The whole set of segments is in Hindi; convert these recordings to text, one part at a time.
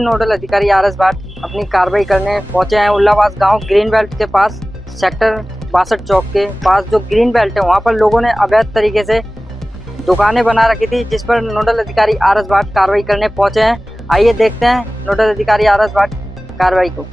नोडल अधिकारी आर.एस. भाट अपनी कार्रवाई करने पहुंचे हैं उल्लाबाद गांव ग्रीन बेल्ट के पास। सेक्टर 62 चौक के पास जो ग्रीन बेल्ट है वहां पर लोगों ने अवैध तरीके से दुकानें बना रखी थी, जिस पर नोडल अधिकारी आर.एस. भाट कार्रवाई करने पहुंचे हैं। आइए देखते हैं नोडल अधिकारी आर.एस. भाट कार्रवाई को।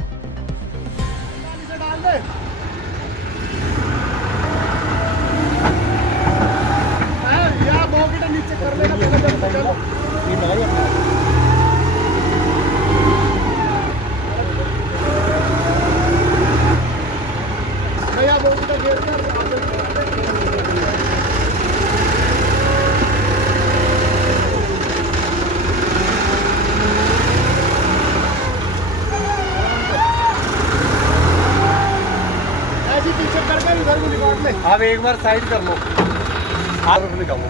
आप एक बार साइड कर लो, हाथ निकालो।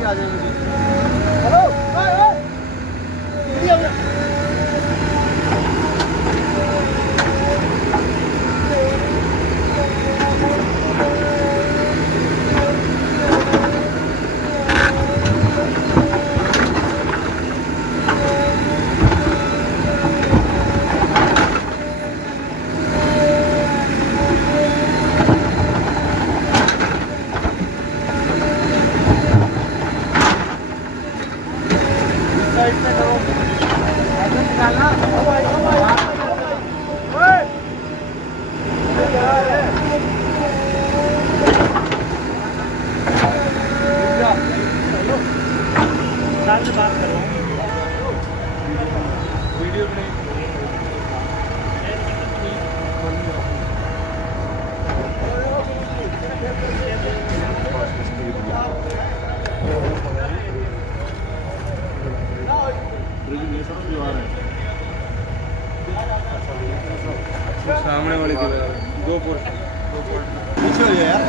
आ जाएंगे। हेलो बात कर रहा हूँ वीडियो में। सामने वाले दो पोर्शन पीछे हो जाए यार।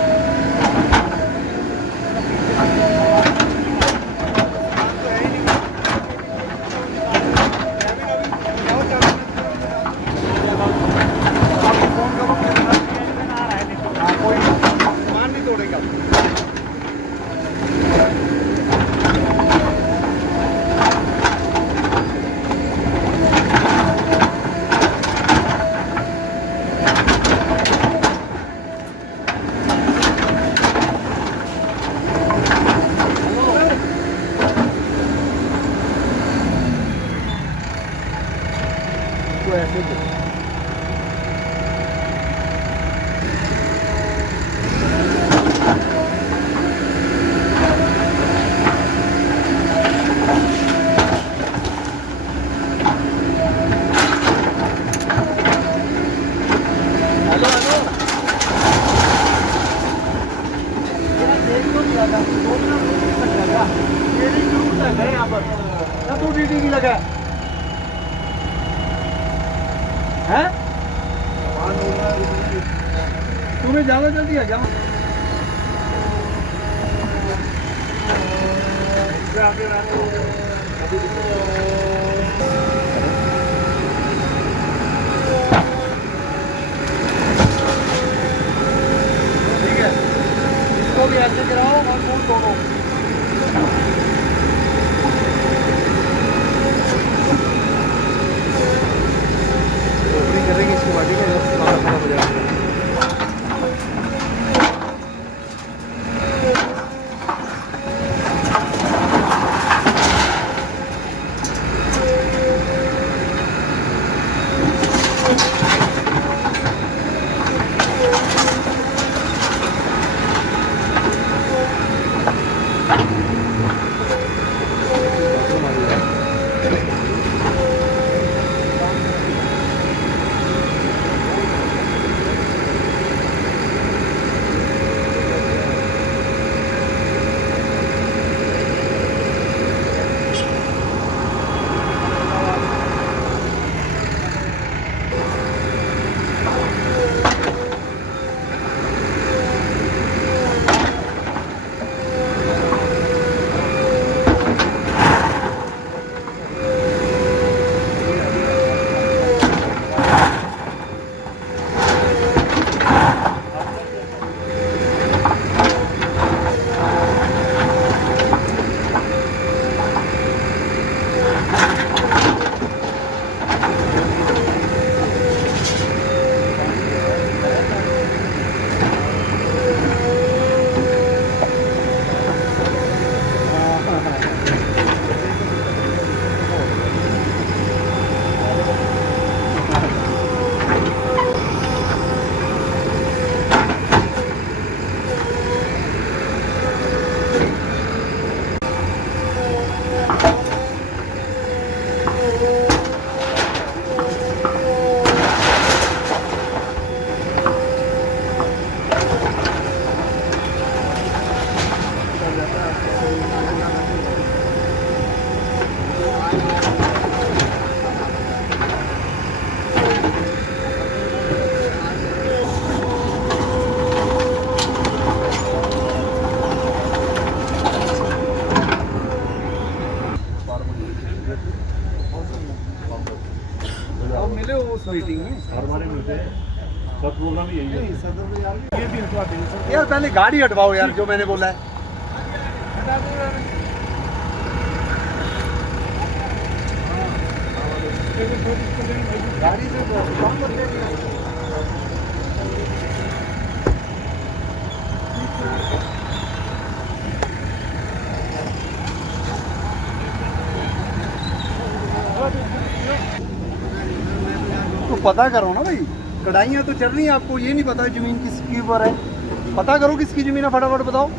ऐसे तो ड्यूटी भी लगा है। तुम्हें ज्यादा जल्दी आ जाओ। ठीक है, इसको भी ऐसे गिराओ और फोन दोनों। करेंगे इसके बाद खाना हो जाएगा। प्रोग्राम यही है। ये भी हटवा देंगे सर। यार पहले गाड़ी हटवाओ यार, जो मैंने बोला है। गाड़ी से तो पता करो ना भाई, कढ़ाइयाँ तो चल रही हैं, आपको ये नहीं पता जमीन किसके ऊपर है? पता करो किसकी जमीन है, फटाफट बताओ।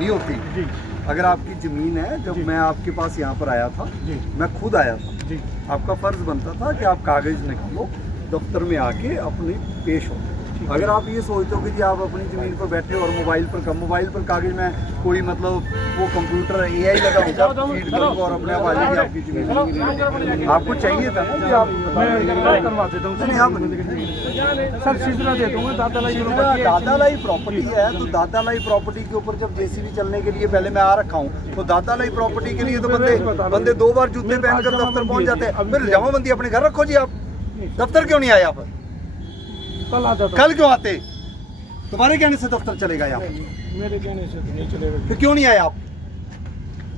नहीं होती जी अगर आपकी जमीन है। जब जी। मैं आपके पास यहाँ पर आया था, जी मैं खुद आया था, जी आपका फर्ज बनता था कि आप कागज निकालो, दफ्तर में आके अपने पेश हो। ठीक अगर है। आप ये सोचते हो कि जी आप अपनी ज़मीन पर बैठे हो और मोबाइल पर कागज में कोई मतलब वो कंप्यूटर AI लगा होगा, फीड करूँगा और अपने आप आ जाएगी आपकी ज़मीन। आपको चाहिए था ना कि आप मैं करवा देता हूँ नहीं, आप सर। सिजरा दे दूंगा। दादालाई प्रॉपर्टी है, तो दादालाई प्रॉपर्टी के ऊपर जब JCB चलने के लिए पहले मैं आ रखा हूँ, तो दादालाई प्रॉपर्टी के लिए तो बंदे 2 बार जूते पहनकर दफ्तर पहुँच जाते हैं। फिर जमाबंदी अपने घर रखो जी। आप दफ्तर क्यों नहीं आए यहाँ पर? कल आ जाता। कल क्यों आते? तुम्हारे कहने से दफ्तर चलेगा यहाँ पर? मेरे कहने से तो नहीं चलेगा। फिर क्यों नहीं आए आप?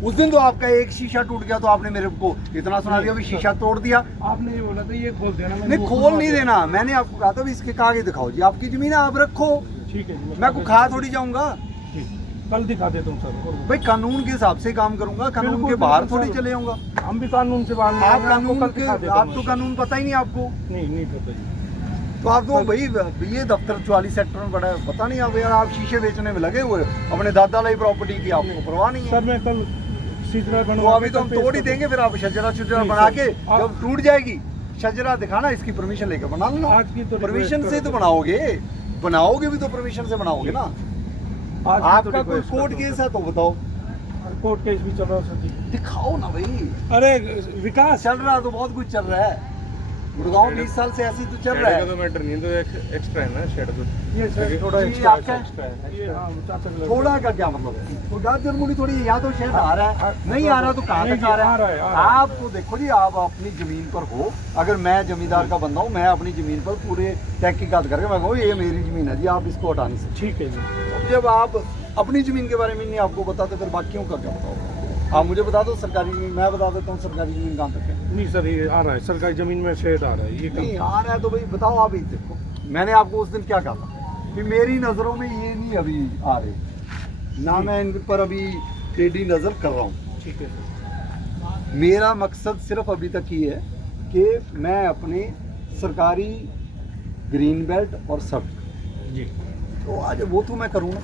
उस दिन तो आपका एक शीशा टूट गया, तो आपने मेरे को इतना सुना दिया भी शीशा तोड़ दिया। आपने ये बोला था ये खोल देना। नहीं, खोल नहीं देना। मैंने आपको कहा था भी इसके कागज दिखाओ जी, आपकी जमीन है, आप रखो। ठीक है जी। मैं को खा थोड़ी जाऊंगा कल दिखा देता हूँ सर। भाई। कानून के हिसाब से काम करूंगा, कानून बिल्कुल, के बाहर बिल्कुल थोड़ी सर। चले जाऊंगा। हम भी कानून से बाहर आप कानून के, आप तो कानून पता ही नहीं आपको। नहीं पता जी। तो आप तो भाई ये दफ्तर 44 सेक्टर में बड़ा है, पता नहीं आप यार। आप शीशे बेचने में लगे हुए अपने दादालाई प्रॉपर्टी की, आपको परवाह नहीं है। सर मैं कल सिजरा तो अभी तो हम तोड़ ही देंगे, फिर आप शजरा बना के जब टूट जाएगी, शजरा दिखाना, इसकी परमिशन लेकर बना लेना। आज की तो परमिशन से तो बनाओगे भी तो परमिशन से बनाओगे ना। आपका कोई कोर्ट केस है तो बताओ। कोर्ट केस भी चल रहा है सर जी। दिखाओ ना भाई। अरे विकास चल रहा तो बहुत कुछ चल रहा है। गुड़गांव 20 साल से ऐसे ही तो चल रहा है। तो मैटर नहीं, तो एक्स्ट्रा है ना शेड तो। ये सर थोड़ा जी, एक्स्ट्रा आपका- है। ये हाँ चाचा का लड़का। थोड़ा का क्या मतलब है? तो जरूरी थोड़ी है, या तो शहर आ रहा है, नहीं आ रहा तो कहाँ नहीं तक जी, आ रहा आ रहा है, है? आ रहा है। आप तो देखो जी, आप अपनी जमीन पर हो। अगर मैं जमींदार का बंदा हूँ, मैं अपनी जमीन पर पूरे तहकीकात करके मैं कहूँ ये मेरी जमीन है जी, आप इसको हटा नहीं सकते। ठीक है जी। जब आप अपनी जमीन के बारे में नहीं आपको बताते, फिर बाकियों का क्या बताओ? आप मुझे बता दो सरकारी जमीन, मैं बता देता हूँ सरकारी जमीन कहाँ तक है। नहीं सर ये आ रहा है, सरकारी जमीन में शेड आ रहा है। ये नहीं आ रहा है तो भाई बताओ। आप ही देखो, मैंने आपको उस दिन क्या कहा था कि मेरी नज़रों में ये नहीं अभी आ रहे ना, मैं इन पर अभी टेढ़ी नज़र कर रहा हूँ। ठीक है सर। मेरा मकसद सिर्फ अभी तक ये है कि मैं अपने सरकारी ग्रीन बेल्ट और सब, जी तो आज वो तो मैं करूँ ना।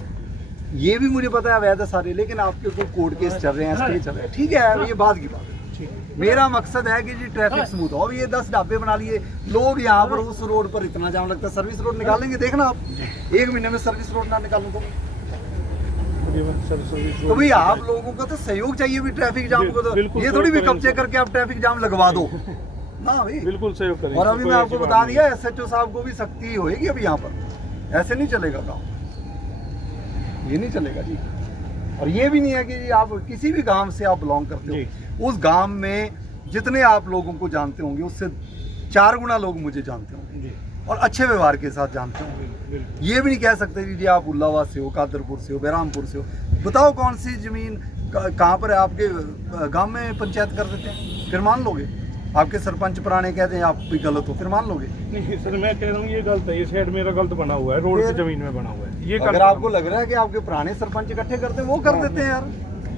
ये भी मुझे पता है अवैध है सारे, लेकिन आपके कोई कोर्ट केस चल रहे हैं, स्टे चल रहे हैं, ठीक है, ये बात की बात है। ठीक है। मेरा मकसद है कि जी ट्रैफिक स्मूथ हो। अब ये 10 ढाबे बना लिए लोग यहाँ पर, उस रोड पर इतना जाम लगता है। सर्विस रोड निकालेंगे, देखना आप 1 महीने में सर्विस रोड ना निकालूं तो भाई आप लोगों का तो सहयोग चाहिए भी ट्रैफिक जाम को। तो बिल्कुल ये थोड़ी भी सहयोग कब्जे करके आप ट्रैफिक जाम लगवा दो ना भाई। बिल्कुल सहयोग करेंगे। और अभी मैं आपको बता दिया, SHO साहब को भी सख्ती होएगी अभी यहाँ पर। ऐसे नहीं चलेगा गाँव, ये नहीं चलेगा जी। और ये भी नहीं है कि आप किसी भी गांव से आप बिलोंग करते हो, उस गांव में जितने आप लोगों को जानते होंगे उससे 4 गुना लोग मुझे जानते होंगे जी। और अच्छे व्यवहार के साथ जानते होंगे। ये भी नहीं कह सकते जी आप उल्लाबाद से हो, कादरपुर से हो, बहरामपुर से हो। बताओ कौन सी जमीन कहाँ पर है? आपके गांव में पंचायत कर देते हैं, फिर मान लोगे? आपके सरपंच पुराने कहते हैं आप भी गलत हो, फिर मान लोगे? नहीं सर मैं कह रहा हूँ ये गलत है, ये शेड मेरा गलत बना हुआ है, रोड की जमीन में बना हुआ है। ये अगर आपको लग रहा है कि आपके पुराने सरपंच इकट्ठे करते हैं, वो कर देते हैं यार।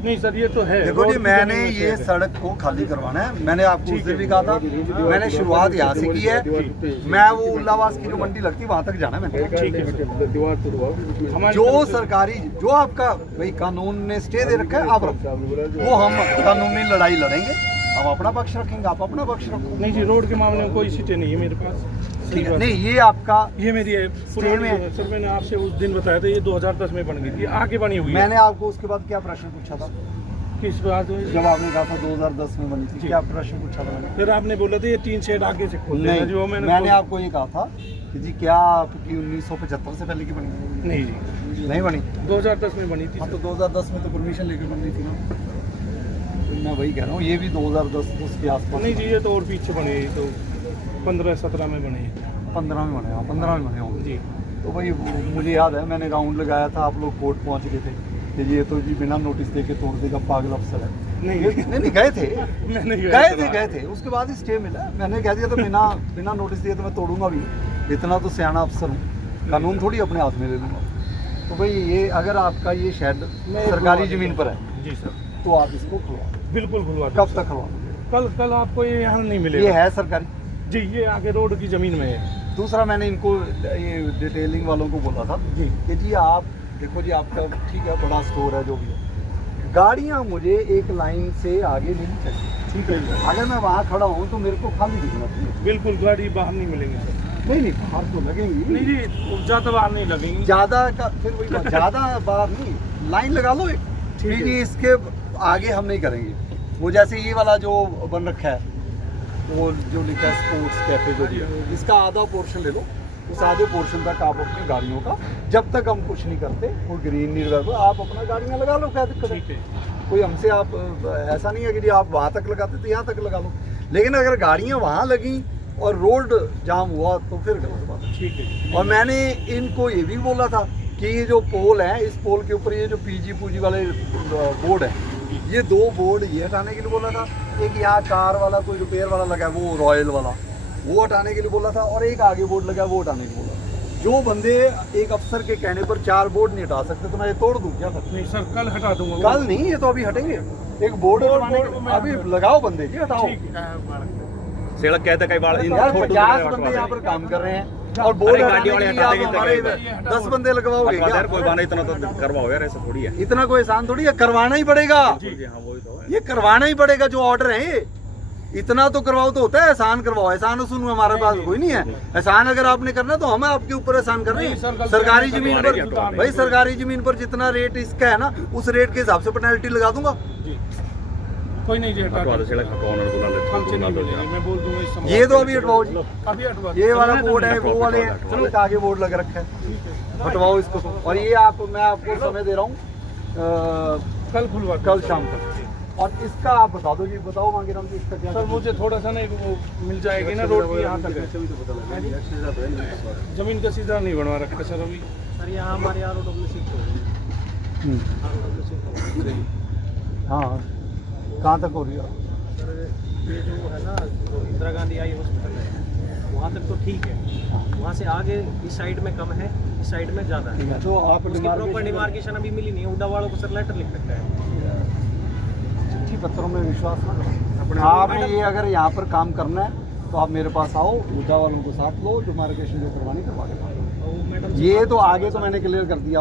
नहीं सर ये तो है। देखो जी, रोड की मैंने जमीन में ये शेड है। सड़क को खाली करवाना है। मैंने आपको उस दिन भी कहा था, मैंने शुरुआत यहाँ से की है। मैं वो उल्लावास की जो मंडी लगती है वहाँ तक जाना है मैंने। ठीक है सर। हमारी जो तरफ से- सरकारी, जो आपका भाई कानून ने स्टे दे रखा है आप रखो, वो हम कानूनी लड़ाई लड़ेंगे। हम अपना पक्ष रखेंगे, आप अपना पक्ष रखो। नहीं जी, रोड के मामले में कोई सीटें नहीं है मेरे पास। ठीक है, नहीं ये आपका ये मेरी है स्टे में। सर मैंने आपसे उस दिन बताया था ये 2010 में बन गई थी, आगे बनी हुई है। मैंने आपको उसके बाद क्या प्रश्न पूछा था किस बात हुई? जब आपने कहा था 2010 में बनी थी, क्या प्रश्न पूछा था मैंने? फिर आपने बोला था ये 3 शेड आगे से खोल देना, जो नहीं, मैंने मैंने आपको ये कहा था कि जी क्या आपकी 1975 से पहले की बनी? नहीं जी, नहीं बनी। 2010 में बनी थी हाँ, सर। तो 2010 में तो परमिशन लेकर बन रही थी ना। तो मैं वही कह रहा हूँ, ये भी 2010 के आसपास। नहीं जी, ये तो और पीछे बनी है, तो 15-17 में बनी है 15 में बने, हाँ 15 में बने होंगे। जी। तो भाई मुझे याद है, मैंने राउंड लगाया था, आप लोग कोर्ट पहुँच गए थे कि ये तो जी बिना नोटिस दे के तोड़ देगा, पागल अफसर है। नहीं गए थे, मैंने गए थे। उसके बाद ही स्टे मिला। मैंने कह दिया तो बिना नोटिस दिए तो मैं तोड़ूंगा भी। इतना तो सियाना अफसर हूँ, कानून थोड़ी अपने हाथ में ले लूँगा। तो भाई ये अगर आपका ये शेड सरकारी ज़मीन पर है जी सर, तो आप इसको खुलवाओ। बिल्कुल खुलवा दो। कब तक खुलवाओ? कल आपको ये यहाँ नहीं ये मिलेगा है सरकारी। जी, ये आगे रोड की जमीन में है। दूसरा मैंने इनको ये डिटेलिंग वालों को बोला था जी कि जी आप देखो जी, आपका ठीक है बड़ा स्टोर है जो भी है, गाड़ियाँ मुझे एक लाइन से आगे नहीं चाहिए। ठीक है, अगर मैं वहाँ खड़ा हूँ तो मेरे को खाली दिखना चाहिए। बिल्कुल गाड़ी बाहर नहीं मिलेंगी सर। नहीं बाहर तो लगेंगी। नहीं जी, ज़्यादा बाहर नहीं लगेंगी। ज्यादा का फिर वही बात, ज्यादा बार नहीं, लाइन लगा लो एक। ठीक है। जी इसके आगे हम नहीं करेंगे। वो जैसे ये वाला जो बन रखा है, वो जो लिखा है स्पोर्ट्स कैफे जो भी है, इसका आधा पोर्शन ले लो। उस आधे पोर्शन तक आप अपनी गाड़ियों का, जब तक हम कुछ नहीं करते, वो ग्रीन नहीं रहेगा, आप अपना गाड़ियाँ लगा लो, क्या दिक्कत है? ठीक है। कोई हमसे आप ऐसा नहीं है कि जी आप वहाँ तक लगाते तो यहाँ तक लगा लो। लेकिन अगर गाड़ियाँ वहाँ लगी और रोड जाम हुआ तो फिर गलत बात है। ठीक है। और मैंने इनको ये भी बोला था कि ये जो पोल है, इस पोल के ऊपर ये जो पीजी पूजी वाले बोर्ड है, ये 2 बोर्ड ये हटाने के लिए बोला था। एक यहाँ कार वाला कोई रिपेयर वाला लगा है, वो रॉयल वाला, वो हटाने के लिए बोला था। और एक आगे बोर्ड लगा है, वो हटाने के लिए बोला। जो बंदे एक अफसर के कहने पर 4 बोर्ड नहीं हटा सकते तो मैं ये तोड़ दूँ क्या सर? नहीं सर, कल हटा दूंगा। कल नहीं, ये तो अभी हटेंगे। एक बोर्ड हटाने अभी लगाओ बंदे जी, हटाओ। सड़क कहते कई बार यार 50 बंदे यहाँ पर काम कर रहे हैं और बोर्ड गाड़ी वाले हटा देंगे, हमारे 10 बंदे लगवाओगे क्या? यार कोई बात इतना तो करवाओ यार, ऐसा थोड़ी है। इतना कोई आसान थोड़ी है, करवाना ही पड़ेगा। जी हाँ, वही तो है। ये करवाना ही पड़ेगा, जो ऑर्डर है ये। इतना तो करवाओ तो होता है, एहसान करवाओ। एहसान सुन हमारे पास कोई नहीं है। एहसान अगर आपने करना तो हम आपके ऊपर एहसान कर रहे हैं। सरकारी जमीन पर भाई, सरकारी जमीन पर जितना रेट इसका है ना, उस रेट के हिसाब से पेनल्टी लगा दूंगा। जी, कोई नहीं जी, हटा हटवा दो दो। सड़क, हटवाओ ना, बुला ले। हमसे नहीं मिलेगी, मैं बोल दूंगा इस समय। ये तो अभी हटवाओ जी। अभी हटवा दो। ये वाला बोर्ड है, वो वाले हैं, आगे बोर्ड लग रखा है, हटवाओ इसको। और ये मैं आपको समय दे रहा हूँ कल खुलवा दो। कल शाम तक। और इसका आप बता दो जी, बताओ मांगे राम जी, इसका क्या? सर मुझे थोड़ा सा नहीं वो मिल जाएगी ना, रोड की यहाँ तक है। जमीन का सीधा नहीं बनवा रखा सर अभी। सर यहाँ हमारे ROW शिफ्ट हो रही है। हाँ, कहाँ तक हो रही है? सर ये जो है ना, जो इंदिरा गांधी आई हॉस्पिटल है, वहाँ तक तो ठीक है। वहाँ से आगे इस साइड में कम है, इस साइड में ज़्यादा है। तो आप उसकी प्रॉपर डिमार्केशन अभी मिली नहीं है। उड्डा वालों को सर लेटर लिख सकता है। चिट्ठी पत्रों में विश्वास ना करो। आपने ये अगर यहाँ पर काम करना है तो आप मेरे पास आओ, ऊँचा वालों को साथ लो, जो मार्केशन जो करवानी करवा के और वो मैडम ये तो आगे तो मैंने क्लियर कर दिया।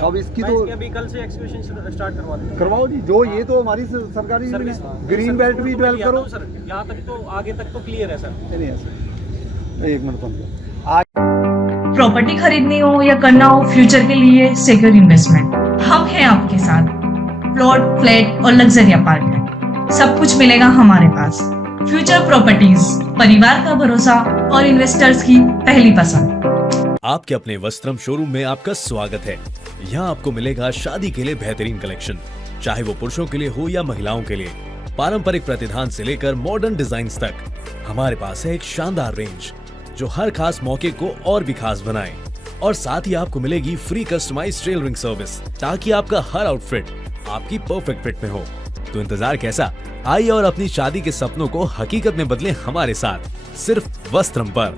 अब इसकी मैं तो इसके अभी कल से एक्सक्यूशन स्टार्ट करवा देता हूँ। करवाओ जी, जो ये तो हमारी सरकारी सर्विस ग्रीन बेल्ट भी डेवलप करो। सर यहाँ तक तो, आगे तक तो क्लियर है सर। नहीं ऐसा, एक मिनट समझो। प्रॉपर्टी खरीदनी हो या करना हो फ्यूचर के लिए सिक्योर इन्वेस्टमेंट, हम हैं आपके साथ। प्लॉट, फ्लैट और लग्जरी अपार्टमेंट, सब कुछ मिलेगा हमारे पास। फ्यूचर प्रॉपर्टीज, परिवार का भरोसा और इन्वेस्टर्स की पहली पसंद। आपके अपने वस्त्रम शोरूम में आपका स्वागत है। यहाँ आपको मिलेगा शादी के लिए बेहतरीन कलेक्शन, चाहे वो पुरुषों के लिए हो या महिलाओं के लिए। पारंपरिक प्रतिधान से लेकर मॉडर्न डिजाइन्स तक हमारे पास है एक शानदार रेंज जो हर खास मौके को और भी खास बनाए। और साथ ही आपको मिलेगी फ्री कस्टमाइज्ड टेलरिंग सर्विस, ताकि आपका हर आउटफिट आपकी परफेक्ट फिट में हो। तो इंतजार कैसा, आइए और अपनी शादी के सपनों को हकीकत में बदलें हमारे साथ, सिर्फ वस्त्रम पर।